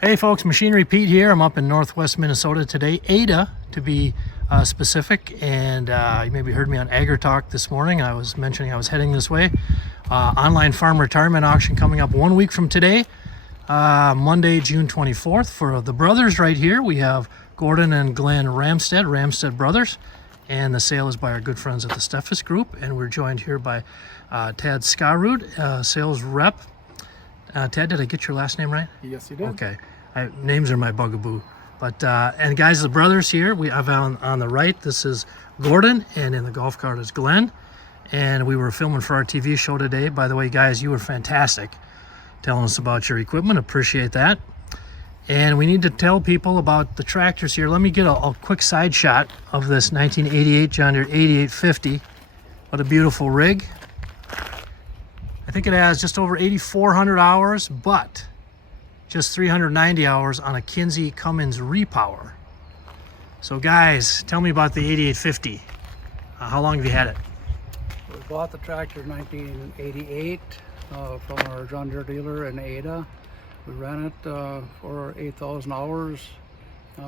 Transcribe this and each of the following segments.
Hey folks, Machinery Pete here. I'm up in northwest Minnesota today, Ada to be specific, and you maybe heard me on Agri Talk this morning. I was mentioning I was heading this way. Online farm retirement auction coming up 1 week from today, Monday, June 24th. For the brothers right here, we have Gordon and Glenn Ramstad, Ramstad Brothers, and the sale is by our good friends at the Steffes Group, and we're joined here by Tad Skarud, sales rep. Ted, did I get your last name right? Yes, you did. Okay. Names are my bugaboo. But, and guys, the brothers here, we have on the right, this is Gordon, and in the golf cart is Glenn. And we were filming for our TV show today. By the way, guys, you were fantastic telling us about your equipment. Appreciate that. And we need to tell people about the tractors here. Let me get a quick side shot of this 1988 John Deere 8850. What a beautiful rig. I think it has just over 8,400 hours, but just 390 hours on a Kinsey Cummins repower. So guys, tell me about the 8850. How long have you had it? We bought the tractor in 1988 from our John Deere dealer in Ada. We ran it for 8,000 hours. The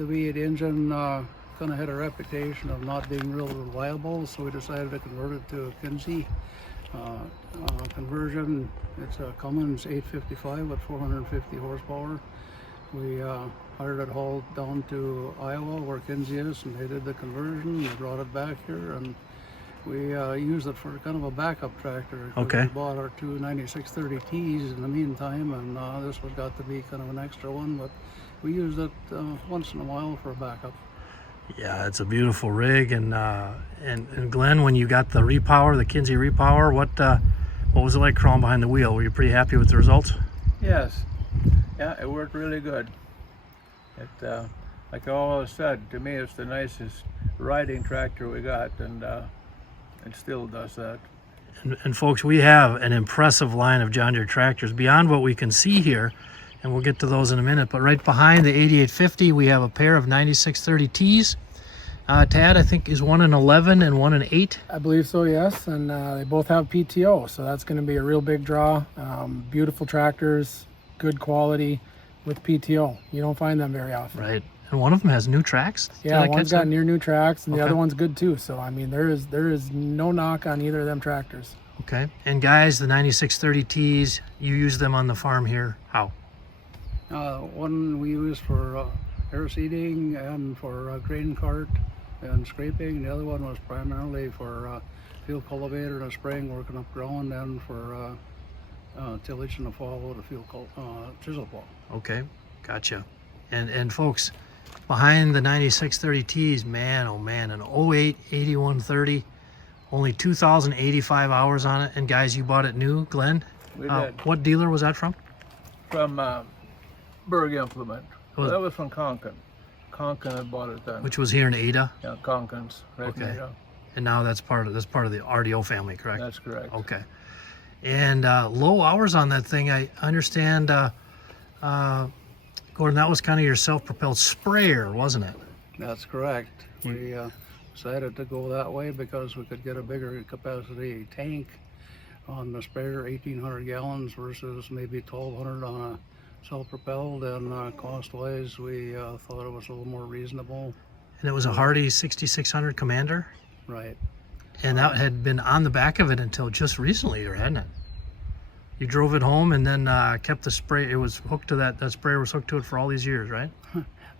V8 engine kind of had a reputation of not being real reliable, so we decided to convert it to a Kinsey conversion. It's a Cummins 855 with 450 horsepower. We hired it hauled down to Iowa where Kinsey is, and they did the conversion. We brought it back here, and we used it for kind of a backup tractor. Okay. We bought our two 9630Ts in the meantime, and this one got to be kind of an extra one, but we used it once in a while for a backup. Yeah, it's a beautiful rig. And Glenn, when you got the repower, the Kinsey repower, what was it like crawling behind the wheel? Were you pretty happy with the results? Yes. Yeah, it worked really good. It, like I always said, to me it's the nicest riding tractor we got, and it still does that. And folks, we have an impressive line of John Deere tractors beyond what we can see here, and we'll get to those in a minute. But right behind the 8850, we have a pair of 9630Ts. Tad, I think, is one in 11 and one in 8. I believe so, yes. And they both have PTO, so that's going to be a real big draw. Beautiful tractors, good quality with PTO. You don't find them very often. Right. And one of them has new tracks? Yeah, one's got near new tracks, and the Okay. other one's good too. So, I mean, there is no knock on either of them tractors. Okay. And guys, the 9630Ts, you use them on the farm here. How? One we use for air seeding and for grain cart and scraping. The other one was primarily for field cultivator and spraying, working up ground, and for tillage in the fall with a field chisel plow. Okay, gotcha. And folks, behind the 9630Ts, man, oh man, an 08 8130, only 2,085 hours on it. And guys, you bought it new, Glenn? We did. What dealer was that from? From Berg Implement. Was- That was from Conkin. Conkin had bought it then. Which was here in Ada, Yeah, Conkin's. Right. Okay. Yeah, and now that's part of the RDO family, correct? that's correct. Okay. And low hours on that thing, I understand, Gordon, that was kind of your self-propelled sprayer, wasn't it? That's correct. We decided to go that way because we could get a bigger capacity tank on the sprayer, 1,800 gallons versus maybe 1,200 on a self-propelled, and cost-wise we thought it was a little more reasonable. And it was a Hardy 6600 Commander, Right. and that had been on the back of it until just recently, or hadn't it? You drove it home and then kept the spray. It was hooked to that sprayer was hooked to it for all these years, right?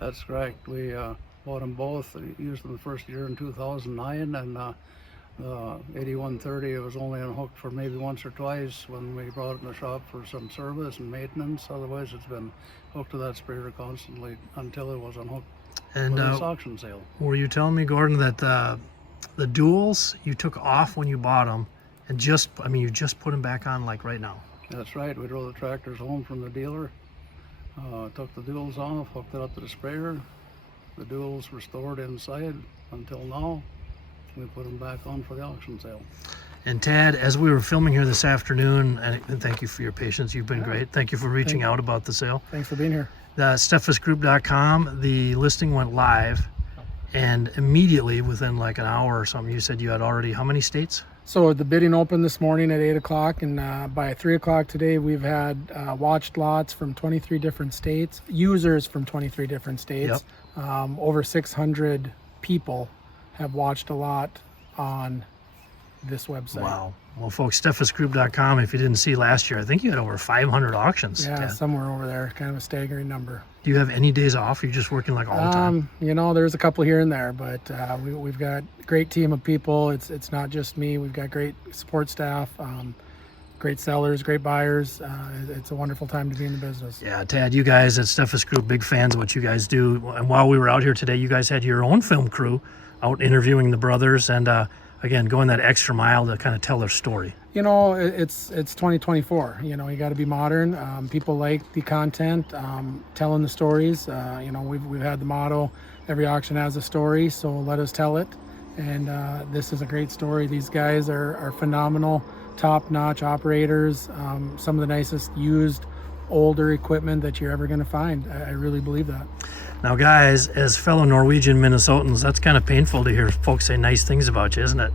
That's correct. We bought them both, used them the first year in 2009, and the 8130 was only unhooked for maybe once or twice when we brought it in the shop for some service and maintenance. Otherwise, it's been hooked to that sprayer constantly until it was unhooked And for this auction sale. were you telling me, Gordon, that the duals you took off when you bought them, and you just put them back on like right now? That's right. We drove the tractors home from the dealer, took the duals off, hooked it up to the sprayer. The duals were stored inside until now. We put them back on for the auction sale. And Tad, as we were filming here this afternoon, and thank you for your patience, you've been great. Thank you for reaching out about the sale. Thanks for being here. Steffesgroup.com, the listing went live, and immediately within like an hour or something, you said you had already, how many states? So the bidding opened this morning at 8 o'clock, and by 3 o'clock today, we've had watched lots from 23 different states, users from 23 different states. Over 600 people have watched a lot on this website. Wow. Well, folks, steffesgroup.com, if you didn't see last year, I think you had over 500 auctions. Yeah, Ted. somewhere over there, kind of a staggering number. Do you have any days off? Or are you just working like all the time? You know, there's a couple here and there, but we've got a great team of people. It's not just me. We've got great support staff, great sellers, great buyers. It's a wonderful time to be in the business. Yeah, Tad, you guys at Steffes Group, big fans of what you guys do. And while we were out here today, you guys had your own film crew out interviewing the brothers and, again, going that extra mile to kind of tell their story. You know, it's 2024. You know, you got to be modern. People like the content, telling the stories. You know, we've had the motto, every auction has a story, so let us tell it. And this is a great story. These guys are phenomenal, top-notch operators. Some of the nicest used older equipment that you're ever going to find. I really believe that. Now, guys, as fellow Norwegian Minnesotans, that's kind of painful to hear folks say nice things about you, isn't it?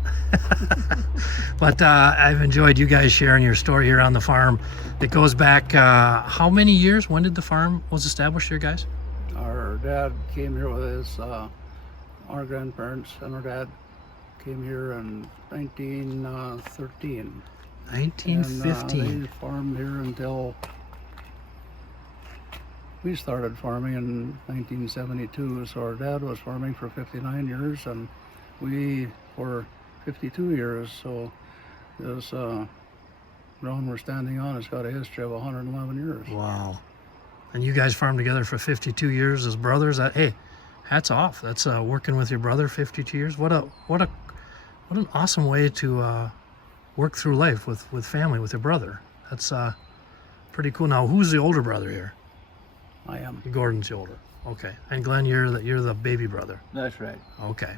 But I've enjoyed you guys sharing your story here on the farm. It goes back how many years? When did the farm was established here, guys? Our dad came here with his, our grandparents and our dad came here in 1913. 1915. And, they farmed here until we started farming in 1972. So our dad was farming for 59 years and we for 52 years. So this ground we're standing on has got a history of 111 years. Wow. And you guys farmed together for 52 years as brothers. Hey, hats off. That's working with your brother 52 years. What an awesome way to work through life with family, with your brother. That's pretty cool. Now, who's the older brother here? I am. Gordon's the older. Okay. And Glenn, you're the baby brother. That's right. Okay.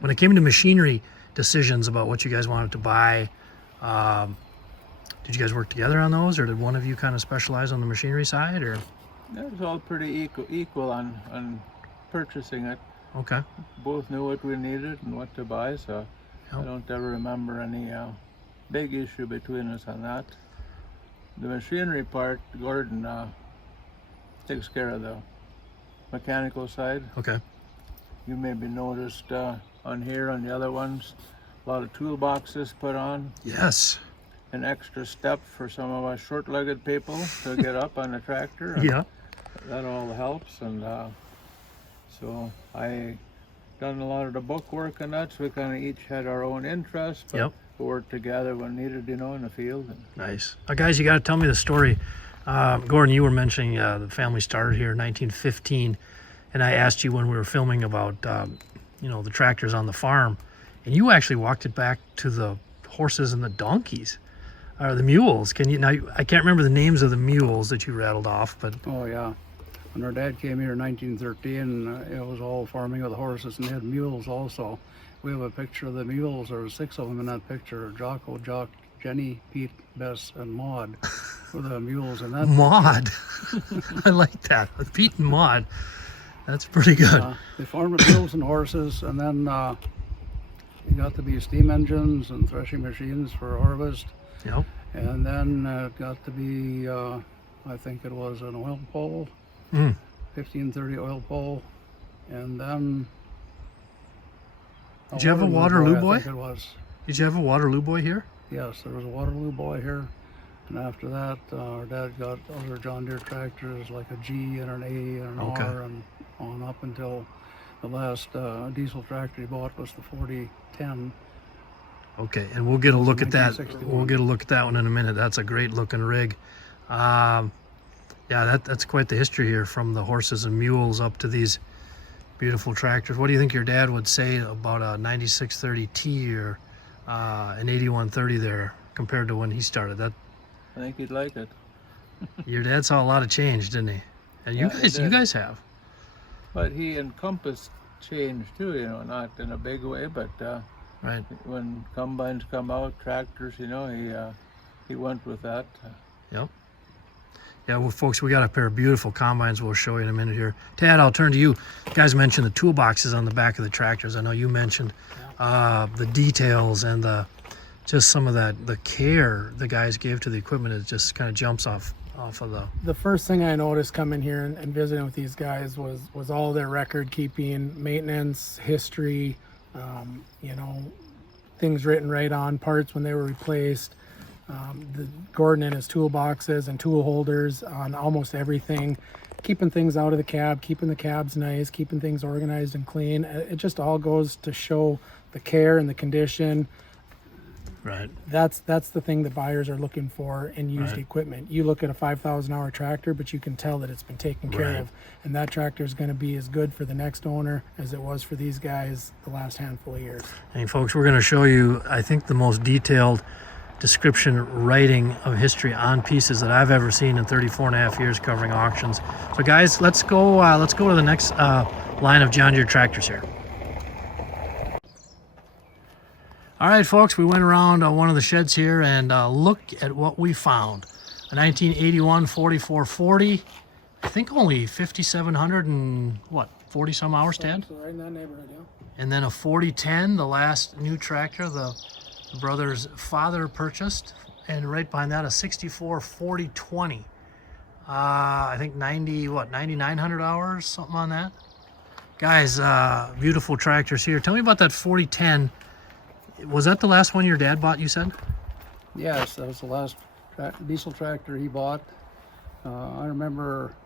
When it came to machinery decisions about what you guys wanted to buy, did you guys work together on those, or did one of you kind of specialize on the machinery side, or? It was all pretty equal on purchasing it. Okay. Both knew what we needed and what to buy, so I Yep. don't ever remember any big issue between us on that. The machinery part, Gordon takes care of the mechanical side. Okay. You maybe noticed on here, on the other ones, a lot of toolboxes put on, Yes. an extra step for some of us short-legged people to get up on the tractor. And Yeah. that all helps, and so I done a lot of the book work and that, so we kind of each had our own interests, but Yep. we worked together when needed, you know, in the field. And Nice. Guys, you got to tell me the story. Gordon, you were mentioning the family started here in 1915, and I asked you when we were filming about, the tractors on the farm, and you actually walked it back to the horses and the donkeys, or the mules. I can't remember the names of the mules that you rattled off, but Oh yeah. When our dad came here in 1913, it was all farming with horses, and they had mules also. We have a picture of the mules. There were 6 of them in that picture: Jocko, Jock, Jenny, Pete, Bess, and Maud were the mules in that. Maud. I like that. With Pete and Maud. That's pretty good. They farmed with mules and horses, and then it got to be steam engines and threshing machines for harvest. Yep. And then it got to be, I think it was an oil pole, 1530 oil pole, and then. Did you have a Waterloo boy? I think it was. Did you have a Waterloo boy here? Yes, there was a Waterloo boy here, and after that, our dad got other John Deere tractors like a G and an A and an Okay. R, and on up until the last diesel tractor he bought was the 4010. Okay, and we'll get a look at that. 1961. We'll get a look at that one in a minute. That's a great looking rig. Yeah, that's quite the history here, from the horses and mules up to these beautiful tractors. What do you think your dad would say about a 9630T or an 8130 there compared to when he started? That I think he'd like it. your dad saw a lot of change, didn't he? And Yeah, he you did. guys have. But he encompassed change too, you know, not in a big way, but Right. when combines come out, tractors, you know, he went with that. Yep. Yeah, well, folks, we got a pair of beautiful combines we'll show you in a minute here. Tad, I'll turn to you. You guys mentioned the toolboxes on the back of the tractors. I know you mentioned the details and the just some of the care the guys gave to the equipment, it just kind of jumps off of The first thing I noticed coming here and visiting with these guys was all their record keeping, maintenance, history, you know, things written right on parts when they were replaced. Gordon and his toolboxes and tool holders on almost everything, keeping things out of the cab, keeping the cabs nice, keeping things organized and clean. It just all goes to show the care and the condition. right. That's the thing that buyers are looking for in used Right. equipment. You look at a 5,000-hour tractor, but you can tell that it's been taken care Right. of, and that tractor is going to be as good for the next owner as it was for these guys the last handful of years. And folks, we're going to show you, I think, the most detailed description writing of history on pieces that I've ever seen in 34 and a half years covering auctions. So guys, let's go to the next line of John Deere tractors here. All right, folks, we went around one of the sheds here and look at what we found. A 1981 4440, I think only 5,700 and what, 40 some hours, Tad? So right in that neighborhood, yeah. And then a 4010, the last new tractor the brother's father purchased. And right behind that, a 64 4020. I think 9,900 hours, something on that. Guys, beautiful tractors here. Tell me about that 4010. Was that the last one your dad bought, you said? Yes, that was the last diesel tractor he bought. I remember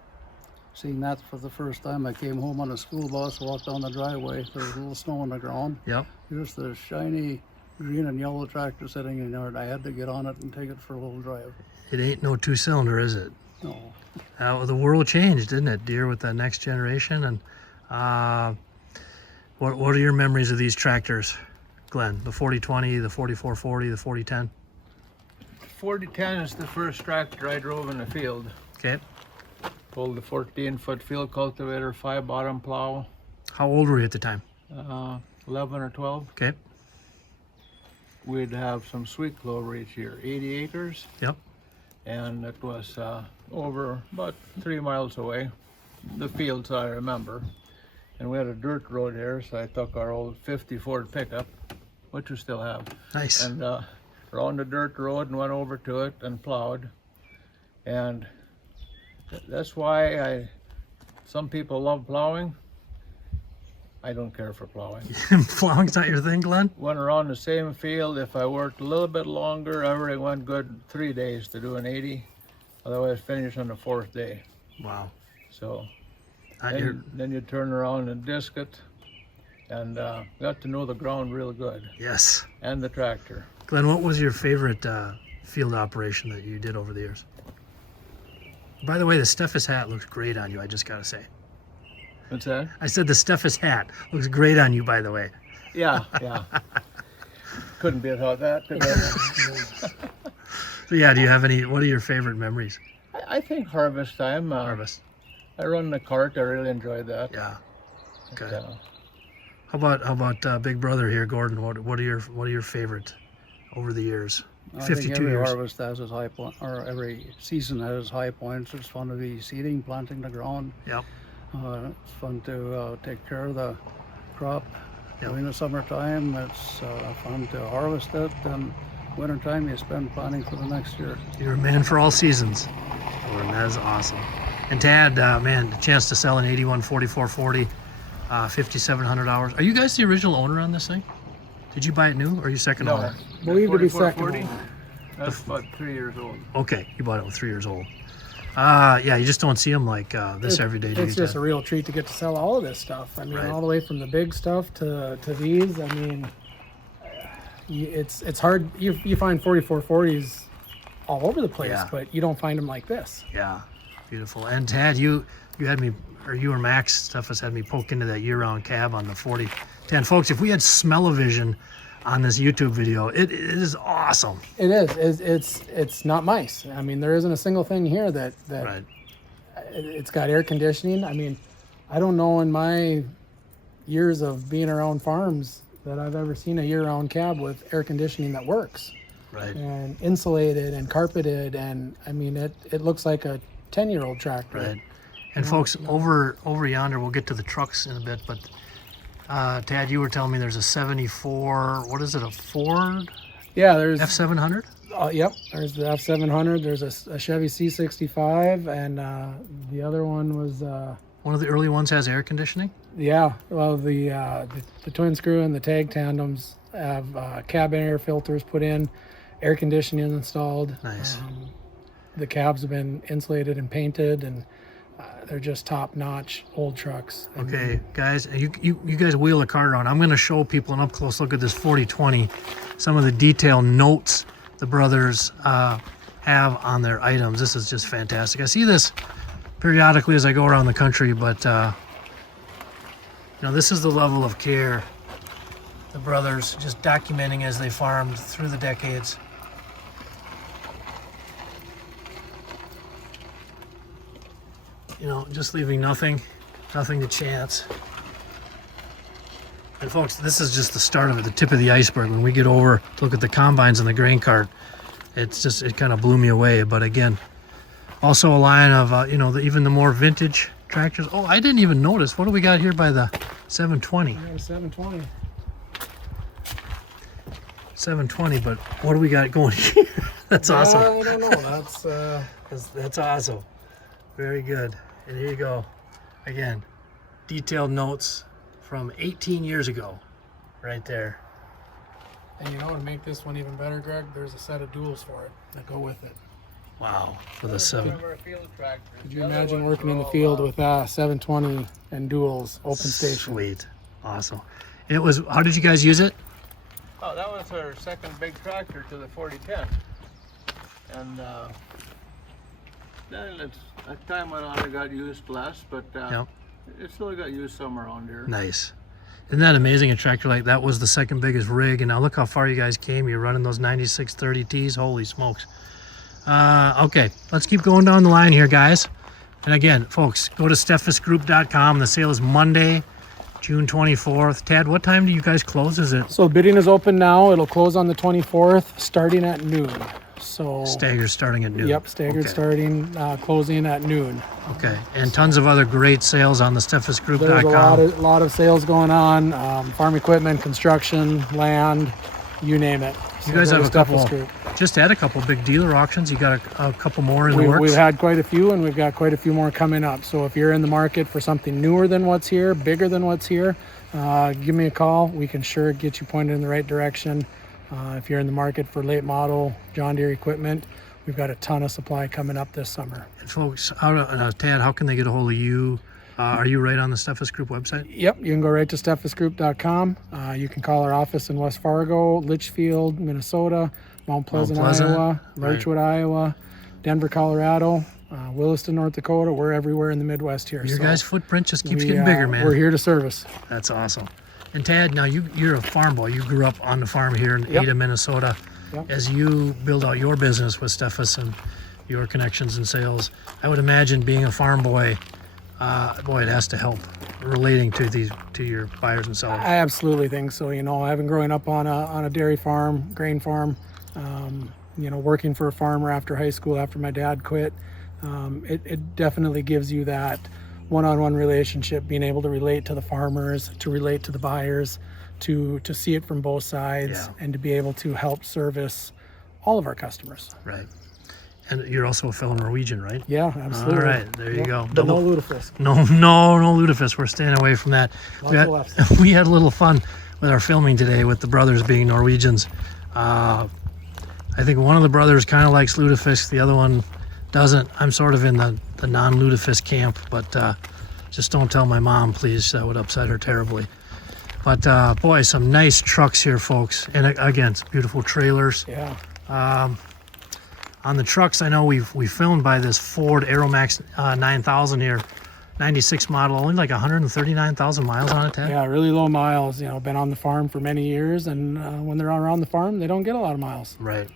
seeing that for the first time. I came home on a school bus, walked down the driveway. There was a little snow on the ground. Yep. Here's the shiny green and yellow tractor sitting in there, and I had to get on it and take it for a little drive. It ain't no two-cylinder, is it? No. The world changed, didn't it, Deere, with that next generation? And what are your memories of these tractors, Glenn? The 4020, the 4440, the 4010? 4010 is the first tractor I drove in the field. Okay. Pulled the 14-foot field cultivator, 5-bottom plow, How old were you at the time? 11 or 12. Okay. We'd have some sweet clover each year, 80 acres, Yep. and it was over about 3 miles away, the fields I remember. And we had a dirt road here, so I took our old 50 Ford pickup, which we still have, Nice. and around the dirt road and went over to it and plowed. And that's why some people love plowing. I don't care for plowing. Plowing's not your thing, Glenn? Went around the same field. If I worked a little bit longer, everything went good 3 days to do an 80. Otherwise, finish on the 4th day. Wow. So You're- then you turn around and disc it, and got to know the ground real good, yes. and the tractor. Glenn, what was your favorite field operation that you did over the years? By the way, the Steffes hat looks great on you, I just gotta say. What's that? I said the Steffes hat looks great on you, by the way. Yeah, yeah. Couldn't be without that. Could I? So yeah, do you have any, what are your favorite memories? I think harvest time. Harvest. I run the cart. I really enjoyed that. Yeah. Okay. Yeah. How about big brother here, Gordon? What are your favorite over the years? I think 52 every years. harvest has its high point, or every season has its high points. It's fun to be seeding, planting the ground. Yep. It's fun to take care of the crop. Yep. During the summertime, it's fun to harvest it, and wintertime you spend planning for the next year. You're a man for all seasons. Gordon, that is awesome. And Tad, man, the chance to sell an 81 4440, 5,700 hours. Are you guys the original owner on this thing? Did you buy it new, or are you second No, owner? Believed to be 4440, second. That's about 3 years old. Okay, you bought it with 3 years old. Yeah, you just don't see them like this every day, do you, It's just a Tad? real treat to get to sell all of this stuff. I mean, Right. all the way from the big stuff to these. I mean, it's hard. You find 4440s all over the place, Yeah. but you don't find them like this. Yeah, beautiful. And Tad, you had me, or you or Max stuff has had me poke into that year-round cab on the 4010. Folks, if we had smell-o-vision on this YouTube video, it is awesome. It is. It's not mice. I mean, there isn't a single thing here that Right. it's got air conditioning. I mean, I don't know in my years of being around farms that I've ever seen a year-round cab with air conditioning that works Right. and insulated and carpeted. And I mean, it looks like a 10-year-old tractor. Right. And folks, over yonder, we'll get to the trucks in a bit, but Tad, you were telling me there's a 74, what is it, a Ford? Yeah, there's F700? yep. There's the F700. There's a Chevy C65, and the other one was One of the early ones has air conditioning? yeah. Well, the twin screw and the tag tandems have cabin air filters put in, air conditioning installed. Nice. The cabs have been insulated and painted, and they're just top-notch old trucks. And Okay, guys, you guys wheel the cart around. I'm going to show people an up-close look at this 4020, some of the detailed notes the brothers have on their items. This is just fantastic. I see this periodically as I go around the country, but this is the level of care the brothers just documenting as they farmed through the decades. Just leaving nothing to chance. And folks, this is just the start of it, the tip of the iceberg. When we get over to look at the combines and the grain cart, it kind of blew me away. But again, also a line of, even the more vintage tractors. Oh, I didn't even notice. What do we got here by the 720? I got a 720. 720, but what do we got going here? That's awesome. I don't know. That's awesome. Very good. And here you go. Again, detailed notes from 18 years ago, right there. And to make this one even better, Greg, there's a set of duals for it that go with it. Wow, for the 7. Could you imagine working in the field with 720 and duals, open station? Sweet. Awesome. How did you guys use it? Oh, that was our second big tractor to the 4010. And then as time went on, it got used less, but Yep. it still got used some around here. Nice. Isn't that amazing? A tractor like that was the second biggest rig, and now look how far you guys came. You're running those 9630Ts. Holy smokes. Okay, let's keep going down the line here, guys. And again, folks, go to steffisgroup.com. The sale is Monday, June 24th. Tad, what time do you guys close? Is it So bidding is open now. It'll close on the 24th, starting at noon. So staggered starting at noon? Yep, staggered Okay. starting, closing at noon. Okay, and tons of other great sales on the There's steffisgroup.com. a lot of sales going on, farm equipment, construction, land, you name it. You guys have a couple, Group. just had a couple big dealer auctions. You got a couple more in the We've works? had quite a few, and we've got quite a few more coming up. So if you're in the market for something newer than what's here, bigger than what's here, give me a call. We can sure get you pointed in the right direction. If you're in the market for late model John Deere equipment, we've got a ton of supply coming up this summer. And folks, Tad, how can they get a hold of you? Are you right on the Steffis Group website? Yep, you can go right to steffisgroup.com. You can call our office in West Fargo, Litchfield, Minnesota, Mount Pleasant, Iowa, Larchwood, Iowa, Denver, Colorado, Williston, North Dakota. We're everywhere in the Midwest here. Your So guys' footprint just keeps getting bigger, man. We're here to service. That's awesome. And Tad, now you're a farm boy. You grew up on the farm here in Yep. Ada, Minnesota. Yep. As you build out your business with Steffis and your connections and sales, I would imagine being a farm boy, boy, it has to help relating to your buyers and sellers. I absolutely think so. Having growing up on a dairy farm, grain farm, working for a farmer after high school, after my dad quit, it definitely gives you that one-on-one relationship, being able to relate to the farmers, to relate to the buyers, to see it from both sides, Yeah. and to be able to help service all of our customers. Right. And you're also a fellow Norwegian, right? Yeah, absolutely. All right, there you go. But no lutefisk. No lutefisk. We're staying away from that. Lots of lefts. We had a little fun with our filming today with the brothers being Norwegians. I think one of the brothers kind of likes lutefisk, the other one doesn't. I'm sort of in the non-lutefisk camp, but just don't tell my mom, please. That would upset her terribly. But boy, some nice trucks here, folks. And again, it's beautiful trailers. Yeah. On the trucks, I know we filmed by this Ford Aeromax 9000 here, 96 model, only like 139,000 miles on it, Ted? Yeah, really low miles. Been on the farm for many years, and when they're around the farm, they don't get a lot of miles. Right.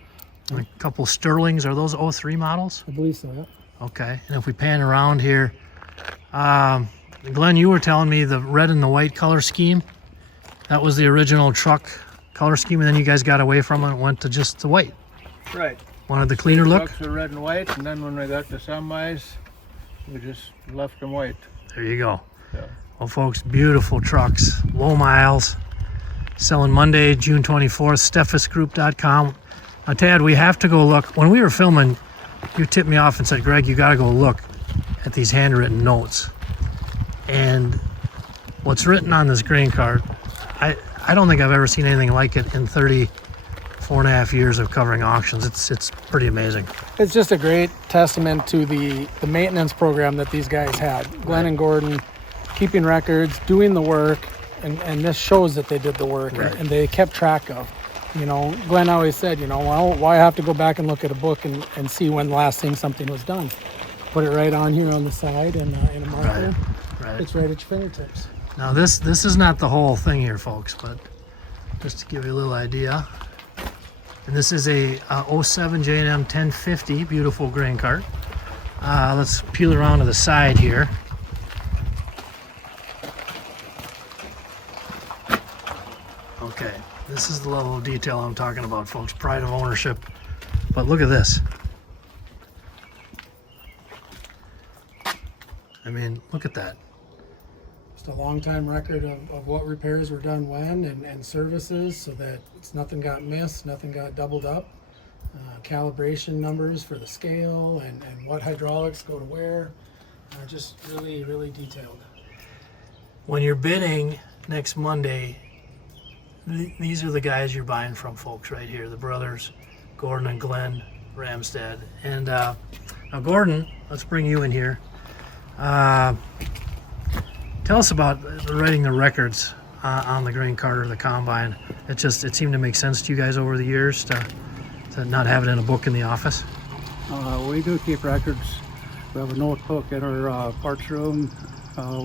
And a couple Sterlings. Are those 03 models? I believe so, yeah. Okay. And if we pan around here, Glenn, you were telling me the red and the white color scheme, that was the original truck color scheme, and then you guys got away from it and went to just the white. Right. Wanted the cleaner look? Trucks are red and white, and then when we got the semis, we just left them white. There you go. Yeah. Well, folks, beautiful trucks, low miles. selling Monday, June 24th, steffisgroup.com. Tad, we have to go look. When we were filming, you tipped me off and said, Greg, you got to go look at these handwritten notes. And what's written on this grain cart, I don't think I've ever seen anything like it in 34.5 years of covering auctions. It's pretty amazing. It's just a great testament to the maintenance program that these guys had. Glenn and Gordon keeping records, doing the work, and this shows that they did the work, Right. and they kept track of. You know, Glenn always said, well, why have to go back and look at a book and see when the last thing something was done? Put it right on here on the side and in a marker. Right. It's right at your fingertips. Now this is not the whole thing here, folks, but just to give you a little idea. And this is a 07 J&M 1050, beautiful grain cart. Let's peel around to the side here. Okay, this is the level of detail I'm talking about, folks. Pride of ownership. But look at this. I mean, look at that. Just a long time record of what repairs were done when and services, so that nothing got missed, nothing got doubled up. Calibration numbers for the scale and what hydraulics go to where. Just really, really detailed. When you're bidding next Monday, these are the guys you're buying from, folks, right here. The brothers, Gordon and Glenn Ramstad. And now, Gordon, let's bring you in here. Tell us about writing the records on the grain cart or the combine. It seemed to make sense to you guys over the years to not have it in a book in the office. We do keep records. We have a notebook in our parts room.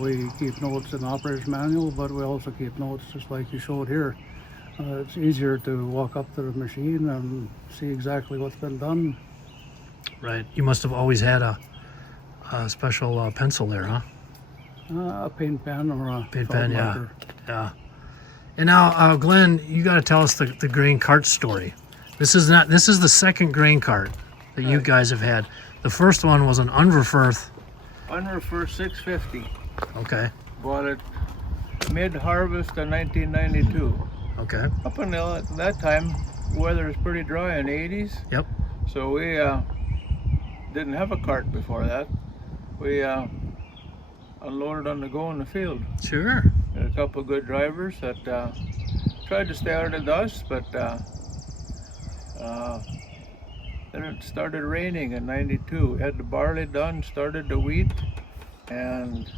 We keep notes in the operator's manual, but we also keep notes just like you showed here. It's easier to walk up to the machine and see exactly what's been done. Right. You must have always had a special pencil there, huh? A paint pen or a Paint felt pen, yeah. marker. Yeah. And now, Glenn, you got to tell us the grain cart story. This is the second grain cart that you guys have had. The first one was an Unverfirth. Unrefer 650. Okay. Bought it mid-harvest in 1992. Okay. Up until that time, weather was pretty dry in the 80s. Yep. So we didn't have a cart before that. We unloaded on the go in the field. Sure. Had a couple of good drivers that tried to stay out of the dust, but then it started raining in 92. We had the barley done, started the wheat, and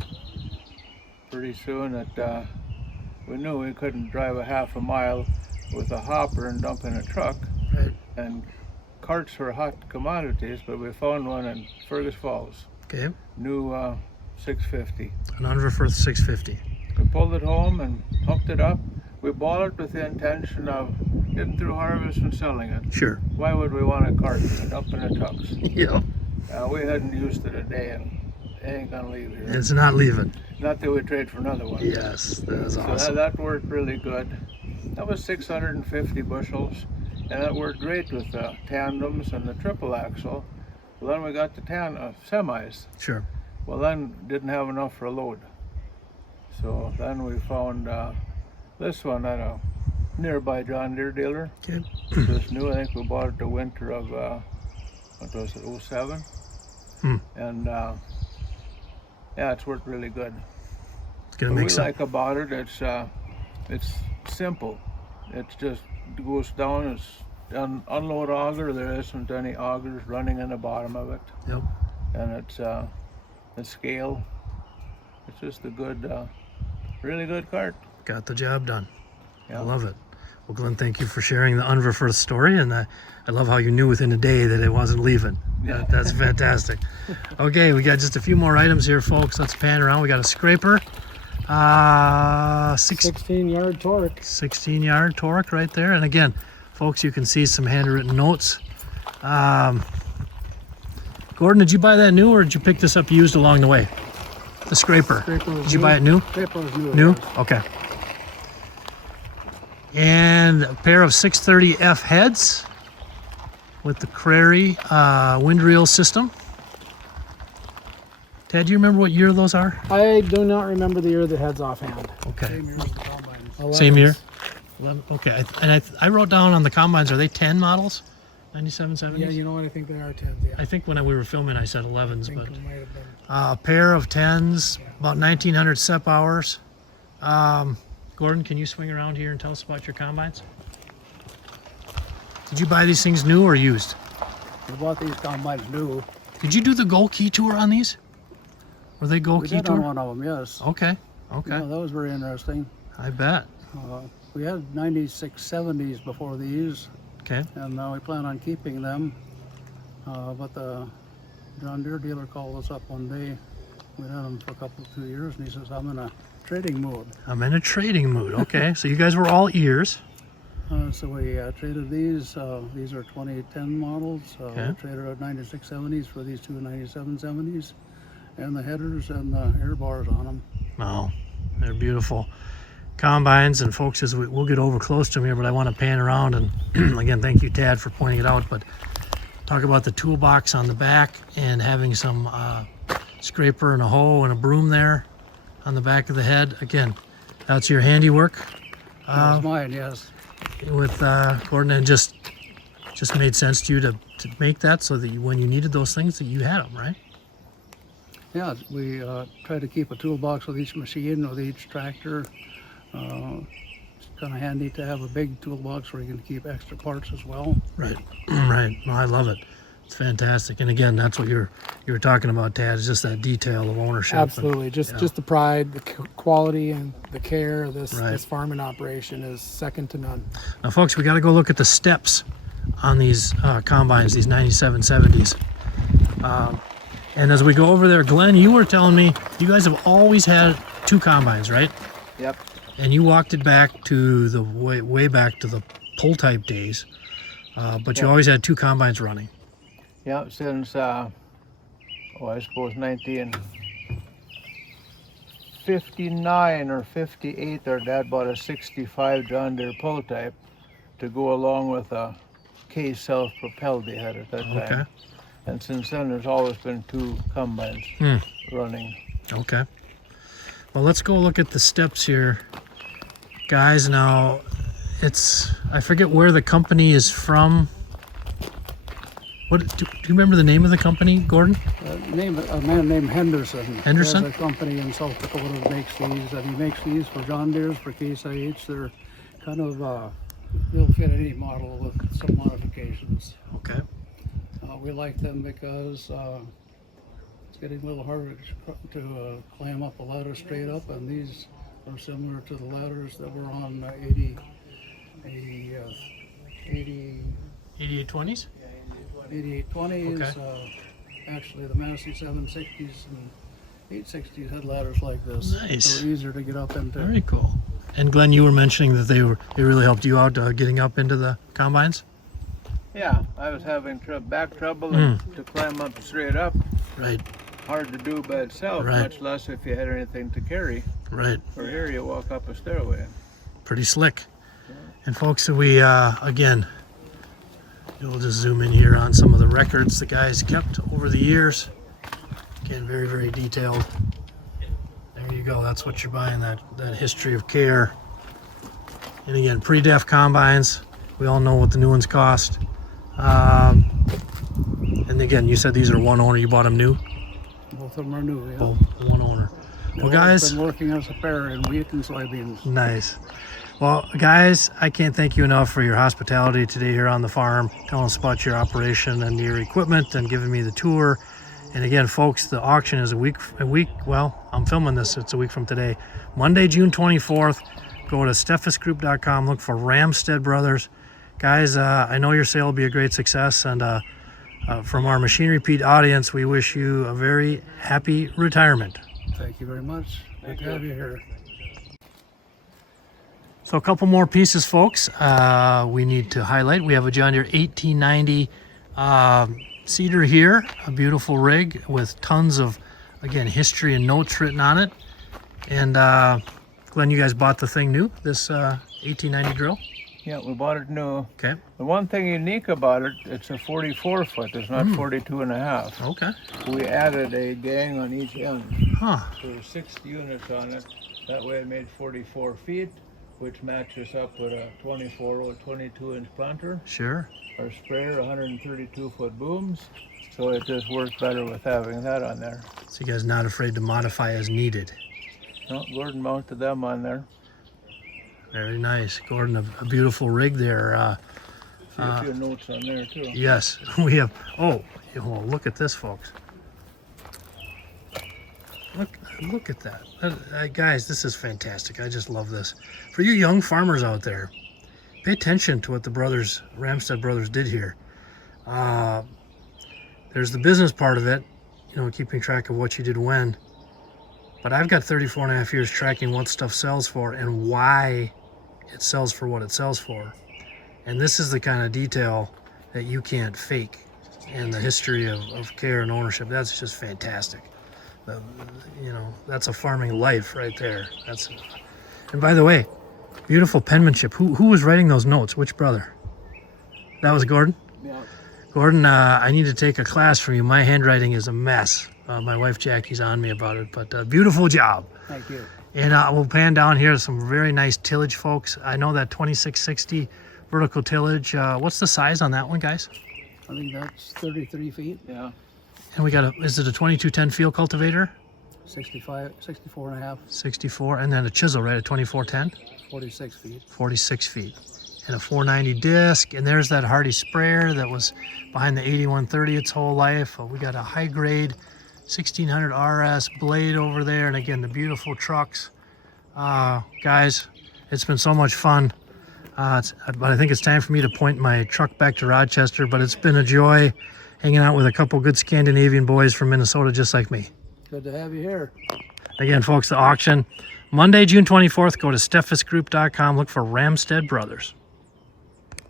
pretty soon we knew we couldn't drive a half a mile with a hopper and dump in a truck. Right. And carts were hot commodities, but we found one in Fergus Falls, Okay. new 650. An Unverfirth 650. We pulled it home and hooked it up. We bought it with the intention of getting through harvest and selling it. Sure. Why would we want a cart up in the trucks? Yeah. We hadn't used it a day and it ain't gonna leave here. It's not leaving. Not that we trade for another one. Yes, that is So awesome. that worked really good. That was 650 bushels, and that worked great with the tandems and the triple axle. Well, then we got the semis. Sure. Well, then didn't have enough for a load. So then we found this one at a nearby John Deere dealer. Okay. This new, I think we bought it the winter of, what was it, 07? And yeah, it's worked really good. It's gonna What make we some. like about it, it's simple. It's just it goes down. It's an unload auger. There isn't any augers running in the bottom of it, Yep. and it's the scale. It's just a good, really good cart. Got the job done. Yeah. I love it. Well, Glenn, thank you for sharing the Unverfirth story, and I love how you knew within a day that it wasn't leaving. Yeah. That's fantastic. Okay, we got just a few more items here, folks. Let's pan around. We got a scraper, 16-yard torque. 16-yard torque right there. And again, folks, you can see some handwritten notes. Gordon, did you buy that new, or did you pick this up used along the way? The scraper. Did you buy it new? Scraper was new. New? Okay. And a pair of 630F heads with the Crary wind reel system. Ted, do you remember what year those are? I do not remember the year of the heads offhand. Okay. Same year as the combines. Same year? Okay, I wrote down on the combines, are they 10 models? 97, 70s? Yeah, you know what? I think they are 10s. Yeah. I think when we were filming, I said 11s, I think but it might have been. a pair of 10s, about 1,900 step hours. Gordon, can you swing around here and tell us about your combines? Did you buy these things new or used? We bought these combines new. Did you do the Gold Key tour on these? Were they Gold We Key did on tour? one of them, yes. Okay, okay. Yeah, that was very interesting. I bet. We had 96 70s before these, Okay. and we plan on keeping them. But the John Deere dealer called us up one day. We had them for a couple, 2 years, and he says, I'm in a trading mood. I'm in a trading mood. Okay, so you guys were all ears. So we traded these. These are 2010 models. Okay. We traded out 96 70s for these two 97 70s, and the headers and the air bars on them. Wow, they're beautiful combines. And folks, as we'll get over close to them here, but I want to pan around and again, thank you, Tad, for pointing it out. But talk about the toolbox on the back and having some scraper and a hoe and a broom there on the back of the head. Again, that's your handiwork That was mine, yes. with Gordon, and just made sense to you to make that so that you, when you needed those things, that you had them, right? Yeah, we try to keep a toolbox with each machine, with each tractor. It's kind of handy to have a big toolbox where you can keep extra parts as well. Right, right. Well, I love it. It's fantastic. And again, that's what you were talking about, Tad. Is just that detail of ownership. Absolutely. Just the pride, the quality, and the care of this Right. this farming operation is second to none. Now, folks, we got to go look at the steps on these combines, these 97 70s. And as we go over there, Glenn, you were telling me you guys have always had two combines, right? Yep. And you walked it back to the way back to the pull type days, but you always had two combines running. Yeah, since I suppose 1959 or 58, our dad bought a 65 John Deere pull type to go along with a K self-propelled they had at that time. Okay. And since then, there's always been two combines running. Okay. Well, let's go look at the steps here, guys. Now, I forget where the company is from. What do you remember the name of the company, Gordon? A man named Henderson. Henderson? Has a company in South Dakota that makes these, and he makes these for John Deere's, for Case IH. They're kind of, they'll fit any model with some modifications. Okay. We like them because it's getting a little harder to climb up a ladder straight up, and these are similar to the ladders that were on 8820s? 8820s. Okay. Actually, the Massey 760s and 860s had ladders like this. Nice. They were easier to get up into. Very cool. And Glenn, you were mentioning that they really helped you out getting up into the combines? Yeah, I was having back trouble and to climb up straight up. Right, Hard to do by itself, Right. much less if you had anything to carry. right. Or here you walk up a stairway. Pretty slick. And folks, we again, we'll just zoom in here on some of the records the guys kept over the years. Again, very, very detailed. There you go. That's what you're buying, that history of care. And again, pre-def combines. We all know what the new ones cost. And again, you said these are one owner. You bought them new? Both of them are new. Yeah. Both one owner. They've Well, always guys, been working as a pair in wheat and soybeans. nice. Well, guys, I can't thank you enough for your hospitality today here on the farm, telling us about your operation and your equipment and giving me the tour. And again, folks, the auction is a week, well, I'm filming this, it's a week from today. Monday, June 24th. Go to steffisgroup.com, look for Ramstad Brothers. Guys, I know your sale will be a great success, and from our Machine Repeat audience, we wish you a very happy retirement. Thank you very much. Good to have you here. So a couple more pieces, folks, we need to highlight. We have a John Deere 1890 Cedar here, a beautiful rig with tons of, again, history and notes written on it. And Glenn, you guys bought the thing new, this 1890 drill? Yeah, we bought it new. Okay. The one thing unique about it, it's a 44 foot. It's not 42 and a half. Okay. We added a gang on each end. Huh. So there's 6 units on it. That way it made 44 feet. which matches up with a 24 or 22-inch planter. Sure. Our sprayer, 132-foot booms. So it just works better with having that on there. So you guys not afraid to modify as needed. No, Gordon mounted them on there. Very nice. Gordon, a beautiful rig there. See a few notes on there too. Yes, we have. Oh, look at this, folks. Look at that. Guys, this is fantastic. I just love this. For you young farmers out there, pay attention to what the Ramstad brothers did here. There's the business part of it, keeping track of what you did when. But I've got 34 and a half years tracking what stuff sells for and why it sells for what it sells for. And this is the kind of detail that you can't fake in the history of care and ownership. That's just fantastic. That's a farming life right there. And by the way, beautiful penmanship. Who was writing those notes? Which brother? That was Gordon? Yeah. Gordon, I need to take a class from you. My handwriting is a mess. My wife Jackie's on me about it, but beautiful job. Thank you. And we'll pan down here to some very nice tillage, folks. I know that 2660 vertical tillage. What's the size on that one, guys? I think that's 33 feet. Yeah. And we got is it a 2210 field cultivator? 64 and a half, 64, and then a chisel, right, a 2410? 46 feet. 46 feet. And a 490 disc, and there's that Hardy sprayer that was behind the 8130 its whole life. We got a high grade 1600 RS blade over there, and again, the beautiful trucks. Guys, it's been so much fun. But I think it's time for me to point my truck back to Rochester, but it's been a joy hanging out with a couple good Scandinavian boys from Minnesota just like me. Good to have you here. Again, folks, the auction, Monday, June 24th, go to steffisgroup.com, look for Ramstad Brothers.